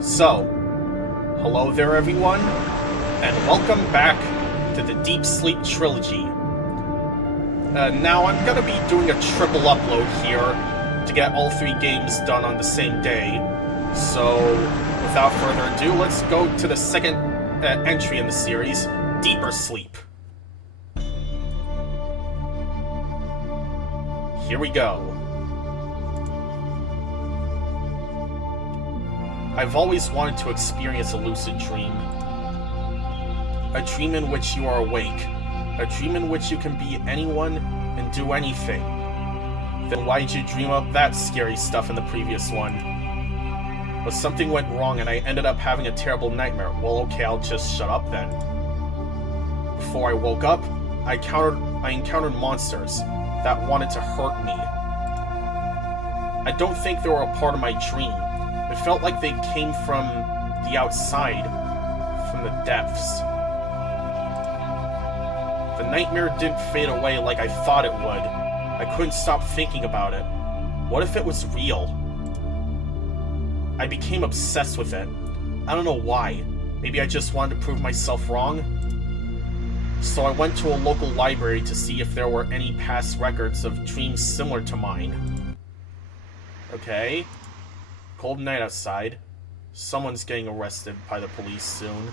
So, hello there everyone, and welcome back to the Deep Sleep Trilogy. Now I'm gonna be doing a triple upload here to get all three games done on the same day. So, without further ado, let's go to the second entry in the series, Deeper Sleep. Here we go. I've always wanted to experience a lucid dream. A dream in which you are awake. A dream in which you can be anyone and do anything. Then why did you dream up that scary stuff in the previous one? But something went wrong and I ended up having a terrible nightmare. Well, okay, I'll just shut up then. Before I woke up, I encountered monsters that wanted to hurt me. I don't think they were a part of my dream. It felt like they came from the outside, from the depths. The nightmare didn't fade away like I thought it would. I couldn't stop thinking about it. What if it was real? I became obsessed with it. I don't know why. Maybe I just wanted to prove myself wrong? So I went to a local library to see if there were any past records of dreams similar to mine. Okay. Cold night outside. Someone's getting arrested by the police soon.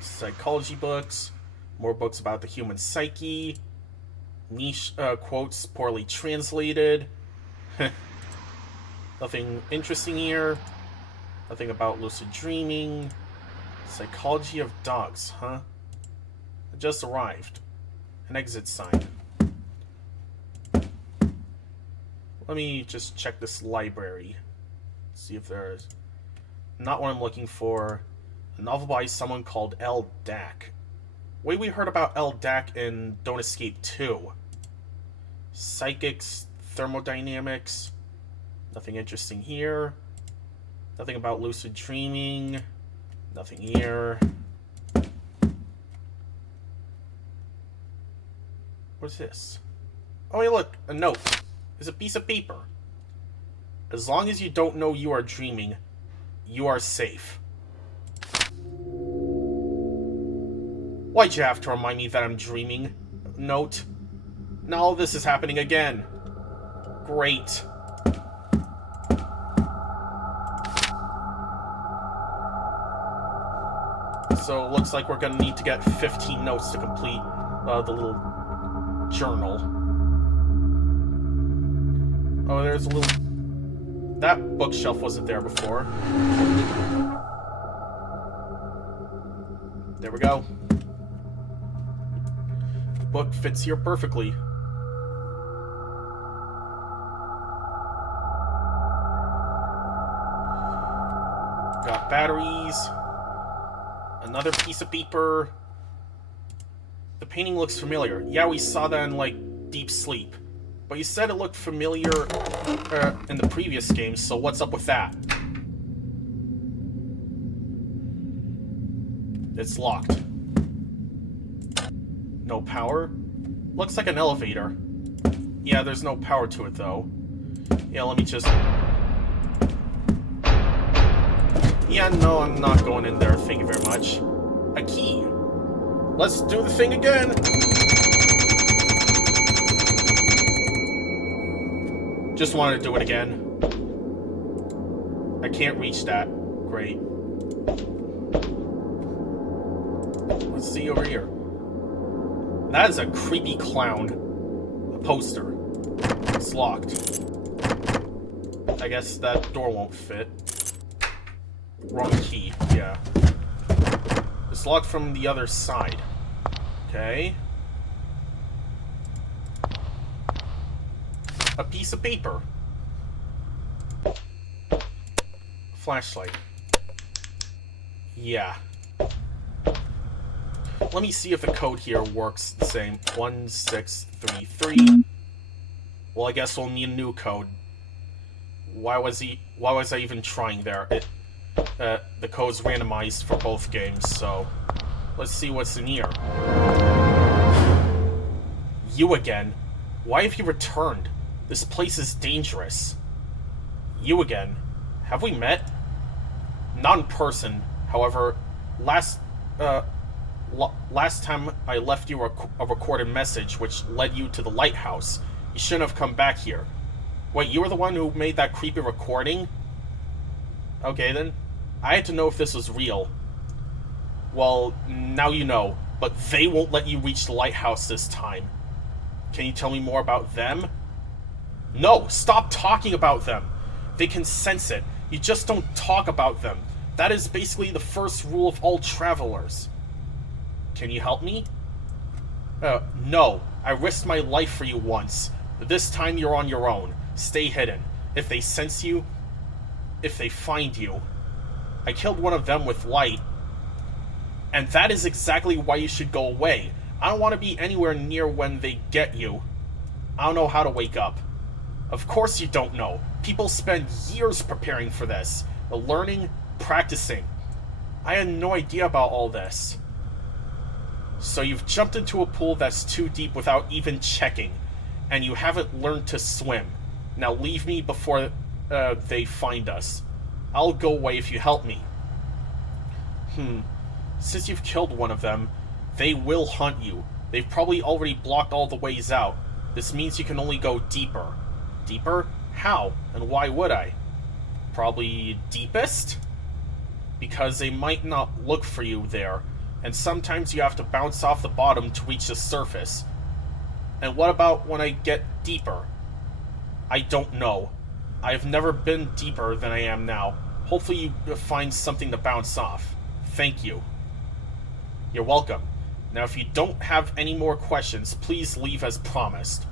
Psychology books. More books about the human psyche. Niche quotes poorly translated. Nothing interesting here. Nothing about lucid dreaming. Psychology of dogs, huh? I just arrived. An exit sign. Let me just check this library. See if there's... Not what I'm looking for. A novel by someone called L. Dak. Wait, we heard about L. Dak in Don't Escape 2. Psychics, thermodynamics. Nothing interesting here. Nothing about lucid dreaming. Nothing here. What's this? Oh, hey, look, a note. It's a piece of paper. As long as you don't know you are dreaming, you are safe. Why'd you have to remind me that I'm dreaming? Note. Now this is happening again. Great. So it looks like we're gonna need to get 15 notes to complete the little journal. Oh, there's a little... That bookshelf wasn't there before. There we go. The book fits here perfectly. Got batteries. Another piece of paper. The painting looks familiar. Yeah, we saw that in, like, Deep Sleep. But you said it looked familiar in the previous game, so what's up with that? It's locked. No power? Looks like an elevator. Yeah, there's no power to it, though. Yeah, let me just... Yeah, no, I'm not going in there, thank you very much. A key. Let's do the thing again! Just wanted to do it again. I can't reach that. Great. Let's see over here. That is a creepy clown. A poster. It's locked. I guess that door won't fit. Wrong key, yeah. It's locked from the other side. Okay. A piece of paper. Flashlight. Yeah. Let me see if the code here works the same. 1633. Well, I guess we'll need a new code. Why was I even trying there? The code's randomized for both games, so let's see what's in here. You again? Why have you returned? This place is dangerous. You again? Have we met? Not in person. However, last time I left you a recorded message which led you to the lighthouse. You shouldn't have come back here. Wait, you were the one who made that creepy recording? Okay then. I had to know if this was real. Well, now you know, but they won't let you reach the lighthouse this time. Can you tell me more about them? No, stop talking about them. They can sense it. You just don't talk about them. That is basically the first rule of all travelers. Can you help me? No. I risked my life for you once. But this time you're on your own. Stay hidden. If they sense you, if they find you. I killed one of them with light. And that is exactly why you should go away. I don't want to be anywhere near when they get you. I don't know how to wake up. Of course you don't know. People spend years preparing for this. Learning, practicing. I had no idea about all this. So you've jumped into a pool that's too deep without even checking. And you haven't learned to swim. Now leave me before they find us. I'll go away if you help me. Since you've killed one of them, they will hunt you. They've probably already blocked all the ways out. This means you can only go deeper. Deeper? How? And why would I? Probably deepest? Because they might not look for you there, and sometimes you have to bounce off the bottom to reach the surface. And what about when I get deeper? I don't know. I have never been deeper than I am now. Hopefully you find something to bounce off. Thank you. You're welcome. Now if you don't have any more questions, please leave as promised.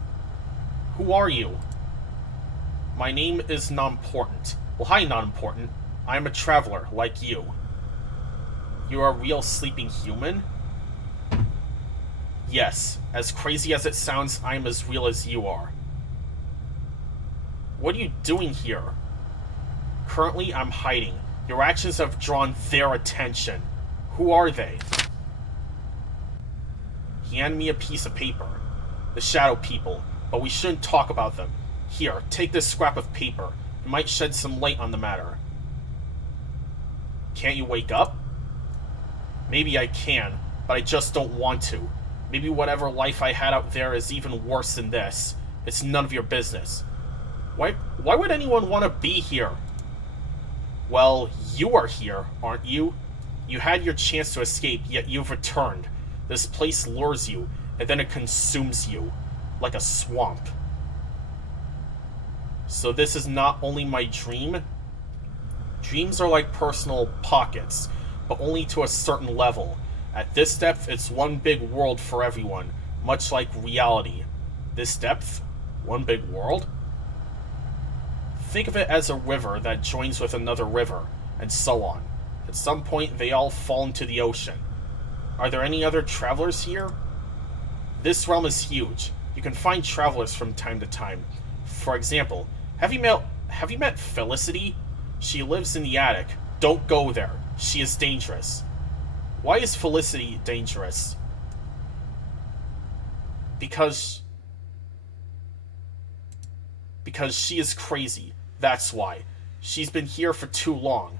Who are you? My name is not important. Well, hi, not important. I am a traveler, like you. You are a real sleeping human? Yes, as crazy as it sounds, I am as real as you are. What are you doing here? Currently, I'm hiding. Your actions have drawn their attention. Who are they? He handed me a piece of paper. The Shadow People, but we shouldn't talk about them. Here, take this scrap of paper. It might shed some light on the matter. Can't you wake up? Maybe I can, but I just don't want to. Maybe whatever life I had out there is even worse than this. It's none of your business. Why would anyone want to be here? Well, you are here, aren't you? You had your chance to escape, yet you've returned. This place lures you, and then it consumes you, like a swamp. So this is not only my dream. Dreams are like personal pockets, but only to a certain level. At this depth, it's one big world for everyone, much like reality. This depth? One big world? Think of it as a river that joins with another river, and so on. At some point, they all fall into the ocean. Are there any other travelers here? This realm is huge. You can find travelers from time to time. For example, have you met Felicity? She lives in the attic. Don't go there. She is dangerous. Why is Felicity dangerous? Because she is crazy. That's why. She's been here for too long.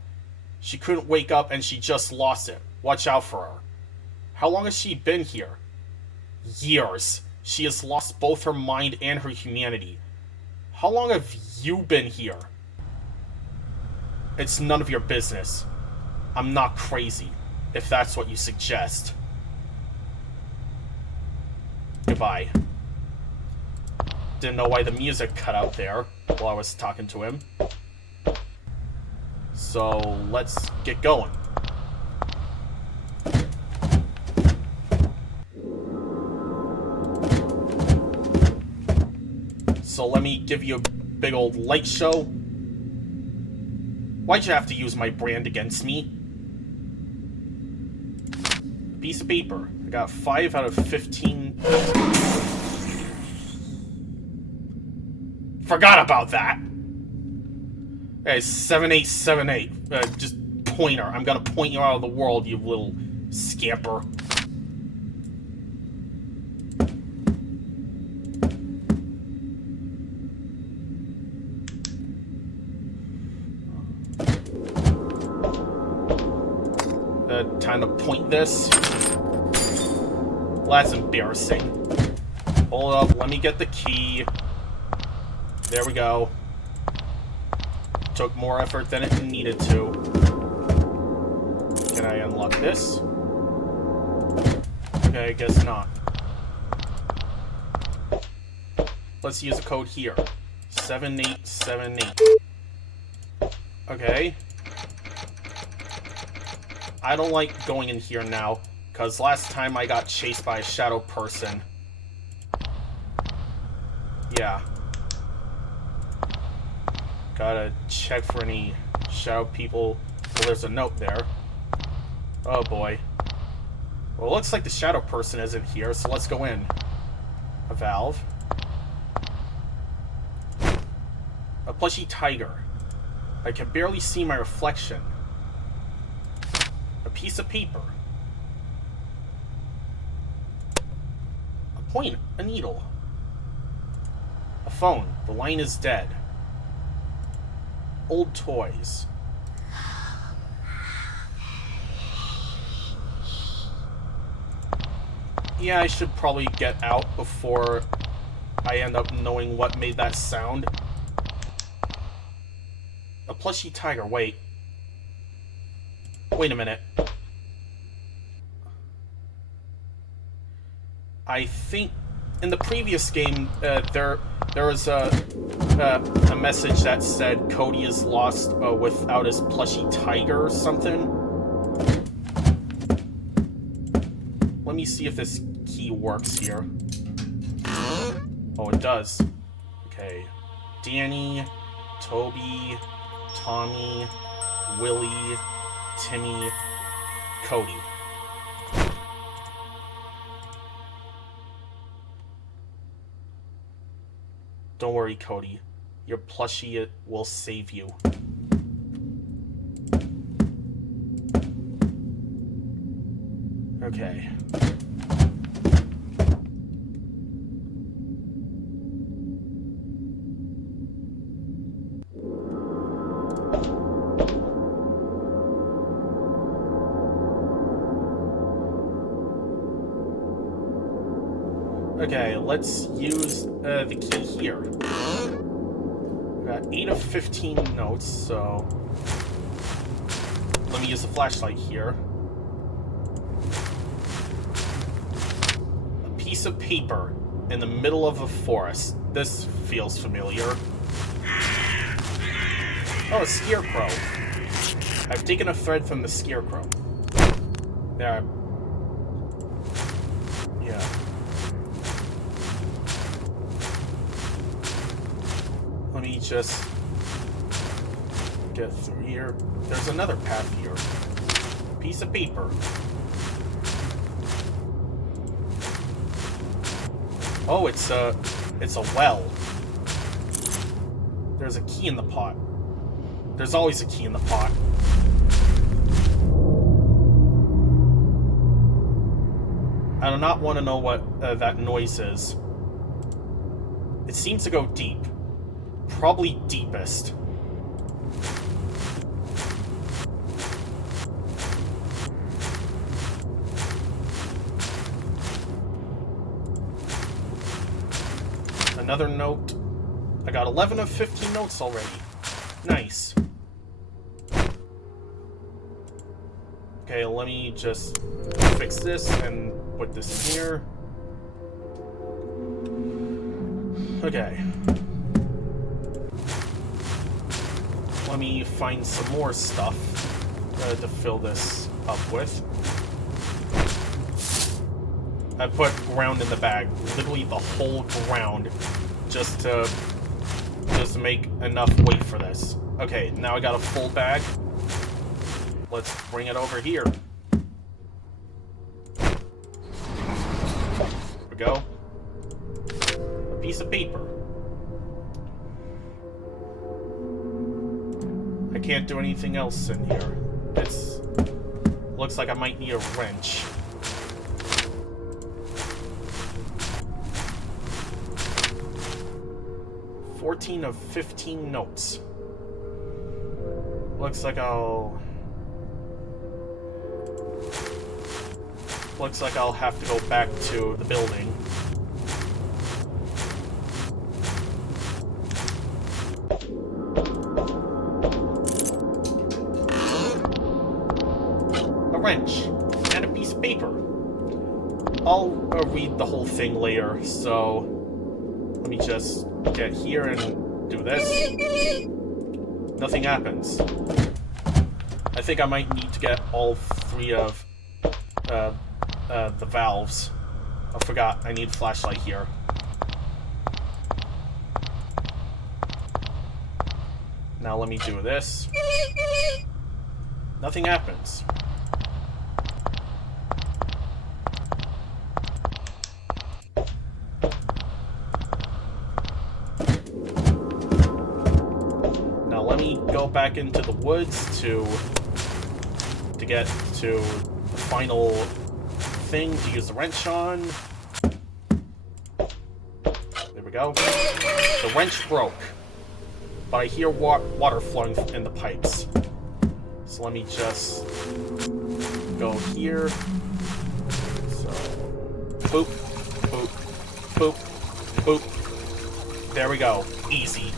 She couldn't wake up and she just lost it. Watch out for her. How long has she been here? Years. She has lost both her mind and her humanity. How long have you been here? It's none of your business. I'm not crazy, if that's what you suggest. Goodbye. Didn't know why the music cut out there while I was talking to him. So, let's get going. So let me give you a big old light show. Why'd you have to use my brand against me? Piece of paper. I got 5 out of 15. Forgot about that! Hey, 7878. Just pointer. I'm gonna point you out of the world, you little scamper. time to point this. Well, that's embarrassing. Hold up, let me get the key. There we go. Took more effort than it needed to. Can I unlock this? Okay, I guess not. Let's use a code here. 7878. Okay. I don't like going in here now, because last time I got chased by a shadow person. Yeah. Gotta check for any shadow people. Well, there's a note there. Oh boy. Well, it looks like the shadow person isn't here, so let's go in. A valve. A plushy tiger. I can barely see my reflection. A piece of paper. A point, a needle. A phone. The line is dead. Old toys. Yeah, I should probably get out before I end up knowing what made that sound. A plushy tiger, wait. Wait a minute. I think in the previous game, there was a message that said Cody is lost without his plushy tiger or something. Let me see if this key works here. Oh, it does. Okay. Danny, Toby, Tommy, Willie, Timmy, Cody. Don't worry, Cody. Your plushie will save you. Okay. Okay, let's use the key here. Got 8 of 15 notes, so let me use the flashlight here. A piece of paper in the middle of a forest. This feels familiar. Oh, a scarecrow. I've taken a thread from the scarecrow. There. Yeah. Let me just get through here. There's another path here. A piece of paper. Oh, it's a well. There's a key in the pot. There's always a key in the pot. I do not want to know what that noise is. It seems to go deep. Probably deepest. Another note. I got 11 of 15 notes already. Nice. Okay, let me just fix this and put this in here. Okay. Let me find some more stuff to fill this up with. I put ground in the bag, literally the whole ground, just to make enough weight for this. Okay, now I got a full bag. Let's bring it over here. There we go. A piece of paper. I can't do anything else in here. This looks like I might need a wrench. $14 of 15 notes. Looks like I'll Looks like I'll have to go back to the building. A wrench and a piece of paper. I'll read the whole thing later, so let me just get here and do this. Nothing happens. I think I might need to get all three of the valves. I forgot, I need a flashlight here. Now let me do this. Nothing happens. Now let me go back into the woods to get to the final thing to use the wrench on. There we go. The wrench broke, but I hear water flowing in the pipes. So let me just go here. So, boop, boop, boop, boop. There we go. Easy.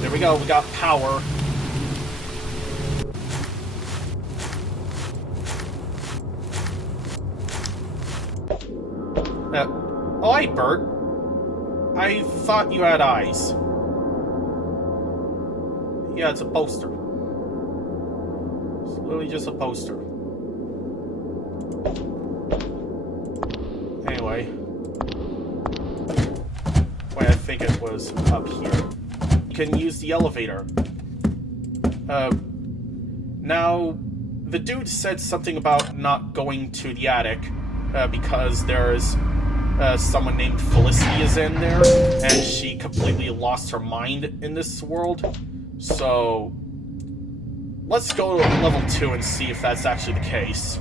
There we go, we got power. Oh, hi, Bert. I thought you had eyes. Yeah, it's a poster. It's literally just a poster. Anyway. Wait, I think it was up here. Can use the elevator. Now, the dude said something about not going to the attic because there's someone named Felicity is in there, and she completely lost her mind in this world. So, let's go to level 2 and see if that's actually the case.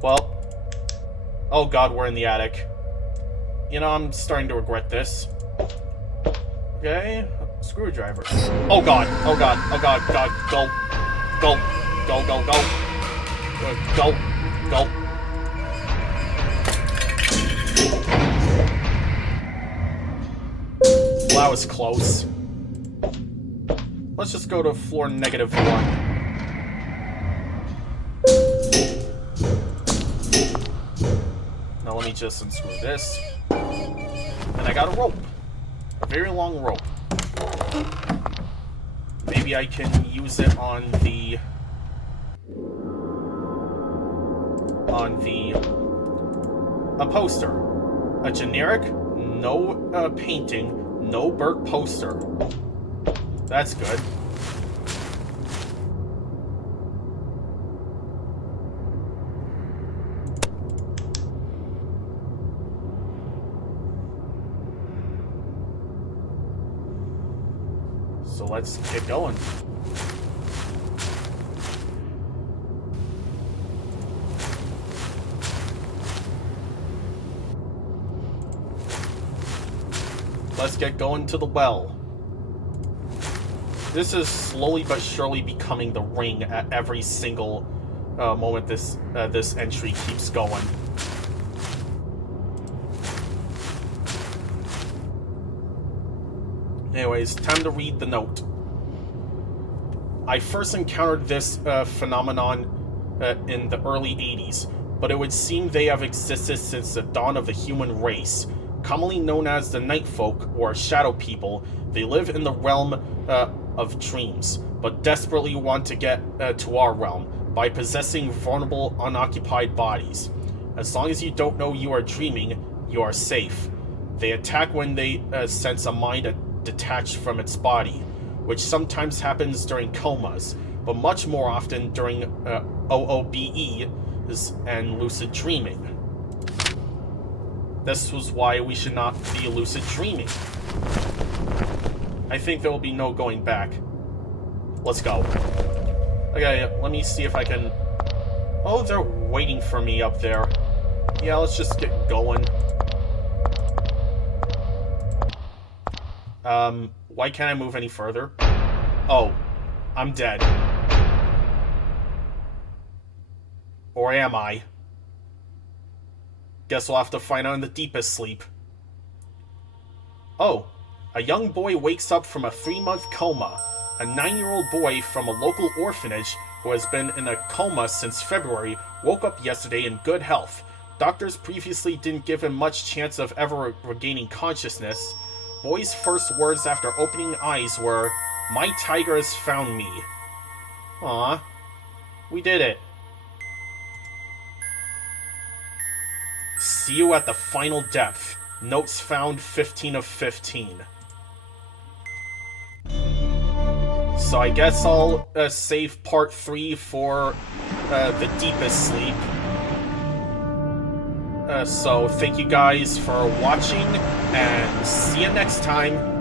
Well, oh god, we're in the attic. You know, I'm starting to regret this. Okay, screwdriver. Oh god, oh god, oh god, god, go. Go, go, go, go. Go, go. Well, that was close. Let's just go to floor -1. Now let me just unscrew this. And I got a rope. A very long rope. Maybe I can use it on the a poster. A generic, no painting, no Bert poster. That's good. So let's get going. Let's get going to the well. This is slowly but surely becoming the ring at every single moment this entry keeps going. Anyways, time to read the note. I first encountered this phenomenon in the early 80s, but it would seem they have existed since the dawn of the human race. Commonly known as the Night Folk, or Shadow People, they live in the realm of dreams, but desperately want to get to our realm by possessing vulnerable, unoccupied bodies. As long as you don't know you are dreaming, you are safe. They attack when they sense a mind detached from its body, which sometimes happens during comas, but much more often during OOBE and lucid dreaming. This was why we should not be lucid dreaming. I think there will be no going back. Let's go. Okay, let me see if I can... Oh, they're waiting for me up there. Yeah, let's just get going. Why can't I move any further? Oh, I'm dead. Or am I? Guess we'll have to find out in the deepest sleep. Oh, a young boy wakes up from a 3-month coma. A 9-year-old boy from a local orphanage who has been in a coma since February woke up yesterday in good health. Doctors previously didn't give him much chance of ever regaining consciousness. Boy's first words after opening eyes were, "My tiger has found me." Aw, we did it. See you at the final depth. Notes found 15 of 15. So I guess I'll save part 3 for the deepest sleep. So thank you guys for watching, and see you next time.